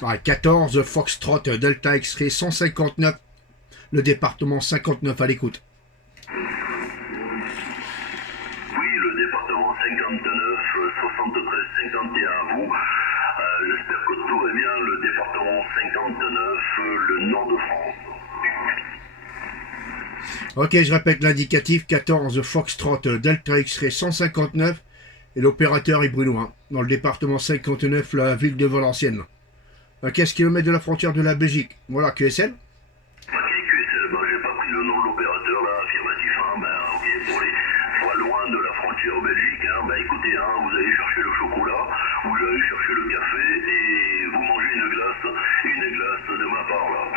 Ah, 14 Foxtrot Delta X-Ray 159, le département 59 à l'écoute. Oui, le département 59, 73 51 à vous. J'espère que tout va bien. Le département 59, le nord de France. Ok, je répète l'indicatif, 14 Foxtrot Delta X-Ray 159, et l'opérateur est Bruno, hein, dans le département 59, la ville de Valenciennes. À 15 km de la frontière de la Belgique. Voilà, QSL. Ok, QSL, j'ai pas pris le nom de l'opérateur, là, affirmatif, hein, ok, pour les pas loin de la frontière belgique, hein, écoutez, hein, vous allez chercher le chocolat, vous allez chercher le café, et vous mangez une glace de ma part, là.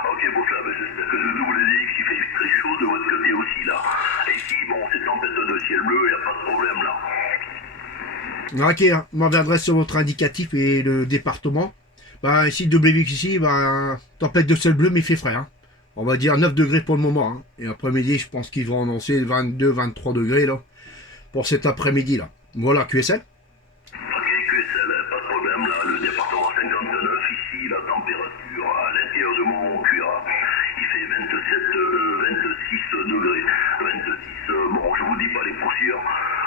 Ok, bon, là, j'espère que le WDX, il fait très chaud de votre côté aussi, là. Et ici, bon, c'est tempête de ciel bleu, il n'y a pas de problème, là. Ok, hein, je m'en sur votre indicatif et le département. Ici, WX ici, tempête de ciel bleu, mais il fait frais, hein. On va dire 9 degrés pour le moment, hein. Et après-midi, je pense qu'ils vont annoncer 22-23 degrés, là, pour cet après-midi, là. Voilà, QSL. Ok, QSL, pas de problème, là, le département 59, ici, la température à l'intérieur de mon cuir, il fait 26 degrés, 26, bon, je vous dis pas les poussières,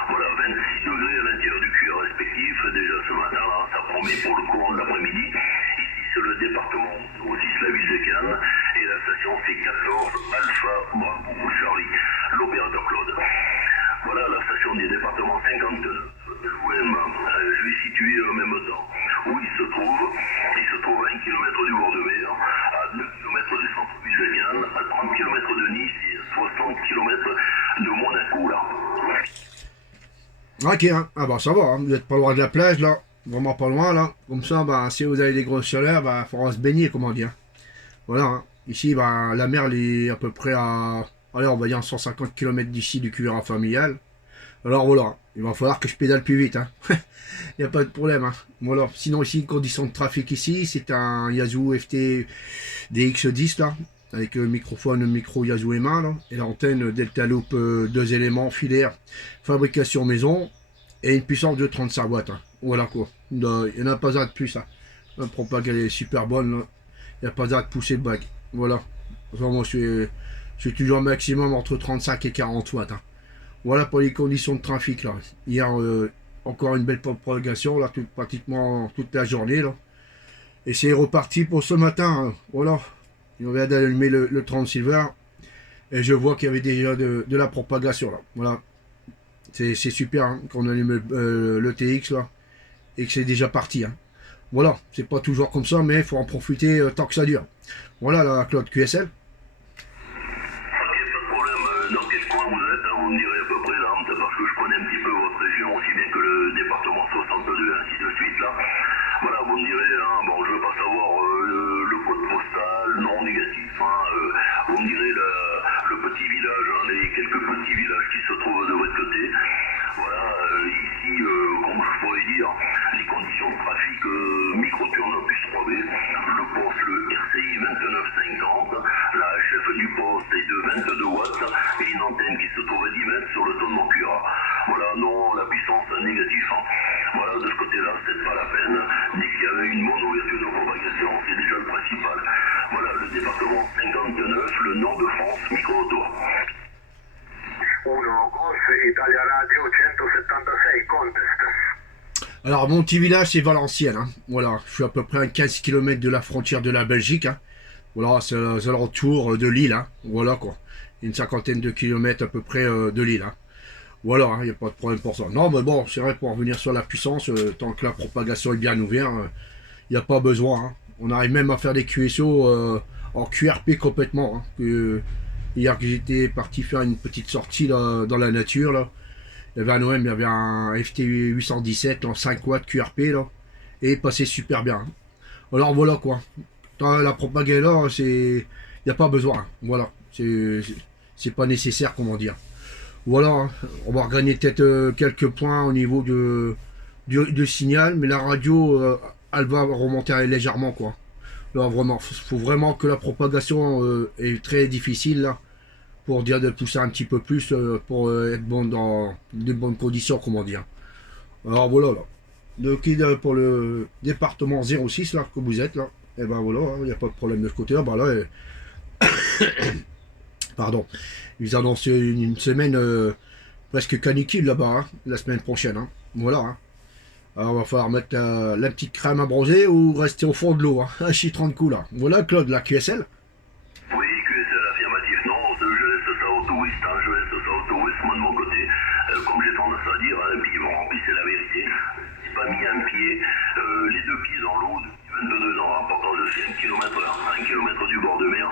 voilà, 26 degrés à l'intérieur du cuir respectif, déjà ce matin, là, ça promet pour le courant de l'après-midi, ici c'est le département, aussi la ville de Cannes, et la station c'est 14 Alpha Bravo Charlie, l'opérateur Claude. Voilà la station du département 59. Je vais situer en même temps où il se trouve. Il se trouve à 1 km du bord de mer, à 2 km du centre-ville de Cannes, à 30 km de Nice et à 60 km de Monaco, là. Ok, hein. Ah bah ça va, hein. Vous n'êtes pas loin de la plage, là. Vraiment pas loin, là. Comme ça, si vous avez des grosses chaleurs, il faudra se baigner, comment dire. Voilà, hein. Ici, la mer, elle est à peu près à, allez, on va dire 150 km d'ici du QRA familial. Alors voilà, il va falloir que je pédale plus vite, hein. Il n'y a pas de problème, hein. Voilà. Sinon ici, conditions de trafic ici, c'est un Yazoo FT DX10 là, avec le microphone micro Yazoo M1 là, et l'antenne Delta Loop 2 éléments filaires, fabrication maison, et une puissance de 35 watts, hein. Voilà quoi. Il n'y en a pas à de plus, hein. La propag elle est super bonne, là. Il n'y a pas à de pousser de bague. Voilà. Enfin, moi je suis toujours un maximum entre 35 et 40 watts, hein. Voilà pour les conditions de trafic là. Hier, encore une belle propagation là, pratiquement toute la journée là. Et c'est reparti pour ce matin, hein. Voilà. On vient d'allumer le 30 Silver et je vois qu'il y avait déjà de la propagation là. Voilà. C'est super, hein, qu'on allume le TX là et que c'est déjà parti, hein. Voilà. C'est pas toujours comme ça, mais il faut en profiter tant que ça dure. Voilà la Claude QSL. Dans quel coin vous êtes, hein, vous me direz à peu près là, parce que je connais un petit peu votre région aussi bien que le département 62 et ainsi de suite là. Voilà, vous me direz, hein, bon, je veux pas savoir le code postal, non négatif, hein, vous me direz le petit village, hein, les quelques petits villages qui se trouvent de votre côté. Voilà, ici, comme je pourrais dire, les conditions de trafic micro-turn plus 3B, le poste, le RCI 2950, la HF du poste est de 22 watts et une antenne qui se trouve à 10 mètres sur le ton de mon cuir. Voilà, non, la puissance négative, hein. Voilà, de ce côté-là, c'est pas la peine. Dès qu'il y avait une bonne ouverture de propagation, c'est déjà le principal. Voilà, le département 59, le nord de France, micro-auto. 1 Golf Italia Radio 176 Contest. Alors, mon petit village, c'est Valenciennes, hein. Voilà, je suis à peu près à 15 km de la frontière de la Belgique, hein. Voilà, c'est le retour de Lille, hein. Voilà quoi. Une cinquantaine de kilomètres à peu près de Lille, hein. Voilà, il n'y a pas de problème pour ça. Non, mais bon, c'est vrai, pour revenir sur la puissance, tant que la propagation est bien ouverte, il n'y a pas besoin, hein. On arrive même à faire des QSO en QRP complètement, hein. Hier que j'étais parti faire une petite sortie là, dans la nature, là, il y avait un OM, il y avait un FT 817 en 5 watts QRP, là, et il passait super bien, hein. Alors voilà quoi. Quand la propagation là, il n'y a pas besoin, hein. Voilà, c'est pas nécessaire, comment dire. Voilà, hein. On va regagner peut-être quelques points au niveau du signal, mais la radio, elle va remonter légèrement, quoi. Là, vraiment, faut vraiment que la propagation est très difficile, là, pour dire de pousser un petit peu plus, pour être bon dans de bonnes conditions, comment dire. Alors voilà, là. pour le département 06 là que vous êtes là, et ben voilà, il n'y a pas de problème de ce côté-là. Bah là, pardon, ils annoncent une semaine presque canicule là-bas, hein, la semaine prochaine. Hein. Voilà. Hein. Alors, il va falloir mettre la petite crème à bronzer ou rester au fond de l'eau, hein, un chitron de coup là. Voilà, Claude, la QSL. Oui, QSL affirmatif, non, je laisse ça aux touristes, hein, je laisse ça aux touristes, moi de mon côté, comme j'ai tendance à dire, hein, puis bon, puis c'est la vérité, j'ai pas mis un pied, les deux pieds dans l'eau depuis 22 ans, hein, pourtant je suis 1 kilomètre là, 1 kilomètre du bord de mer,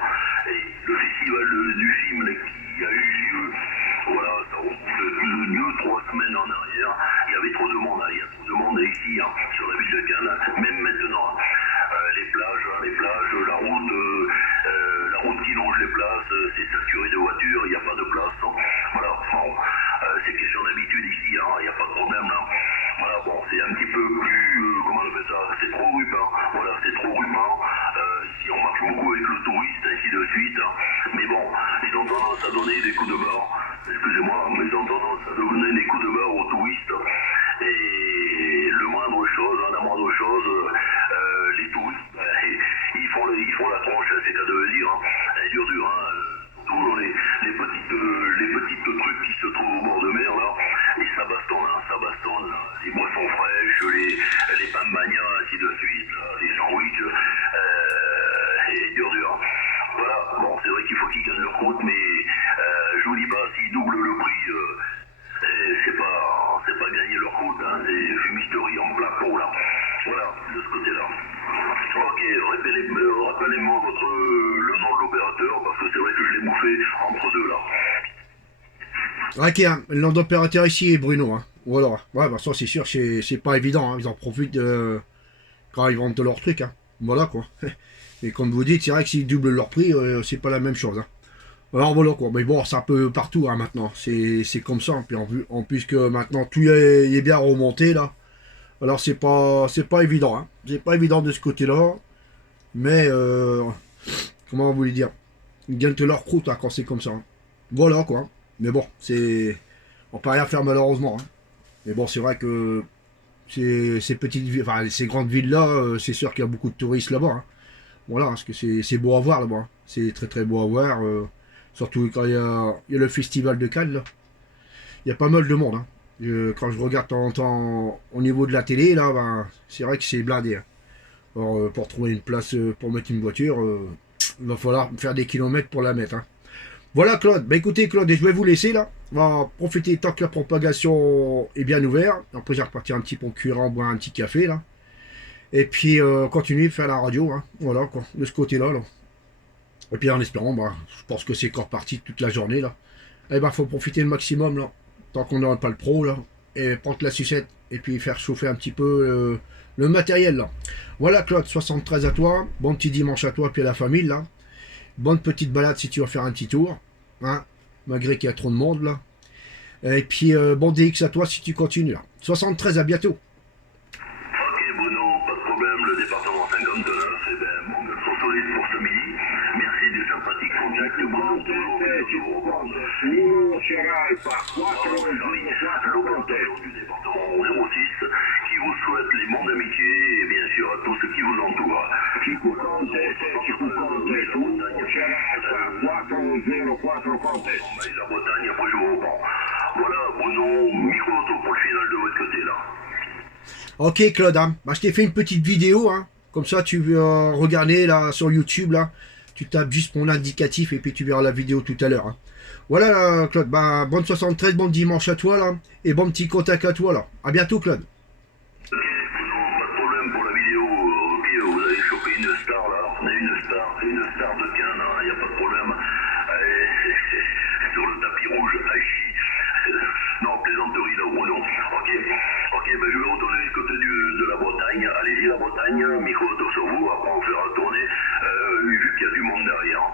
et le festival du film là, qui a eu lieu, voilà, ça remonte 2-3 semaines en arrière, il y avait trop de monde, hein, il y a trop de monde ici, hein, sur la ville de Cannes, même maintenant, hein. Les plages, la route qui longe les places, c'est saturé de voitures, il n'y a pas de place. Hein. Voilà, bon, c'est question d'habitude ici, hein, il n'y a pas de problème là. Voilà, bon, c'est un petit peu plus, comment on appelle ça, c'est trop ruban. Voilà, c'est trop ruban. Ici, on marche beaucoup avec le touriste, ainsi de suite. Hein. Mais bon, ils ont tendance à donner des coups de barre. Excusez-moi, mais ils ont tendance à donner des coups de barre aux touristes. Et la moindre chose, les touristes, ils font la tronche, c'est qu'à de dire, hein. Elle est dur, hein. Toujours les petites trucs qui se trouvent au bord de mer, là, et ça bastonne, là. Les boissons fraîches, les pains de mania, ainsi de suite, là, les sandwichs, et dur. Voilà, bon, c'est vrai qu'il faut qu'ils gagnent leur croûte, mais je vous dis pas, s'ils doublent le prix, c'est pas gagner leur croûte, hein, c'est fumisterie en plein pot, là. Voilà, de ce côté-là. Ok, rappelez-moi le nom de l'opérateur, parce que c'est vrai que je l'ai bouffé entre deux, là. Ok, hein, le nom d'opérateur ici est Bruno. Hein. Voilà. Ouais, bah ça c'est sûr, c'est pas évident. Hein. Ils en profitent quand ils vendent leur truc. Hein. Voilà quoi. Et comme vous dites, c'est vrai que s'ils doublent leur prix, c'est pas la même chose. Hein. Alors voilà quoi. Mais bon, c'est un peu partout hein, maintenant. C'est comme ça. Puis en plus que maintenant tout est bien remonté là. Alors c'est pas évident. Hein. C'est pas évident de ce côté-là. Mais comment vous voulez dire, ils gagnent leur croûte hein, quand c'est comme ça. Hein. Voilà quoi. Mais bon, on peut rien faire malheureusement. Hein. Mais bon, c'est vrai que ces petites villes, enfin ces grandes villes là, c'est sûr qu'il y a beaucoup de touristes là-bas. Hein. Voilà, parce que c'est beau à voir là-bas. Hein. C'est très très beau à voir. Surtout quand il y a le festival de Cannes là. Il y a pas mal de monde. Hein. Quand je regarde de temps en temps au niveau de la télé là, ben, c'est vrai que c'est blindé. Hein. Alors, pour trouver une place pour mettre une voiture, il va falloir faire des kilomètres pour la mettre. Hein. Voilà Claude, bah écoutez Claude, je vais vous laisser là, on va profiter tant que la propagation est bien ouverte, après j'ai reparti un petit concurrent, boire un petit café là, et puis continuer de faire la radio, hein. Voilà quoi, de ce côté là, là. Et puis en espérant, bah, je pense que c'est encore parti toute la journée là, et bah faut profiter le maximum là, tant qu'on n'aura pas le pro là, et prendre la sucette, et puis faire chauffer un petit peu le matériel là. Voilà Claude, 73 à toi, bon petit dimanche à toi, puis à la famille là. Bonne petite balade si tu vas faire un petit tour, hein, malgré qu'il y a trop de monde là. Et puis bon DX à toi si tu continues là. 73 à bientôt. Ok Bruno, pas de problème, le département 59, et ben mon garçon solide pour ce midi. Merci des sympathiques contacts Bruno, toujours l'opérateur du département 06 qui vous souhaite les monts d'amitié et bien sûr à tous ceux qui vous entourent. La Bretagne, après je vous reprends. Voilà, Bruno, micro-auto pour le final de votre côté là. Ok Claude, hein. Bah, je t'ai fait une petite vidéo, hein. Comme ça tu vas regarder là sur YouTube là. Tu tapes juste mon indicatif et puis tu verras la vidéo tout à l'heure. Hein. Voilà là, Claude, bah, bonne 73, bon dimanche à toi là. Et bon petit contact à toi là. À bientôt Claude. Pas de problème pour la vidéo. Ok, vous avez chopé une star là. On a une star de Cannes, il n'y a pas de problème. Sur le tapis rouge, non, plaisanterie là, Bruno. Ok, ben je vais retourner du côté de la Bretagne. Allez-y la Bretagne, micro-auto sur vous, après on fera tourner, vu qu'il y a du monde derrière.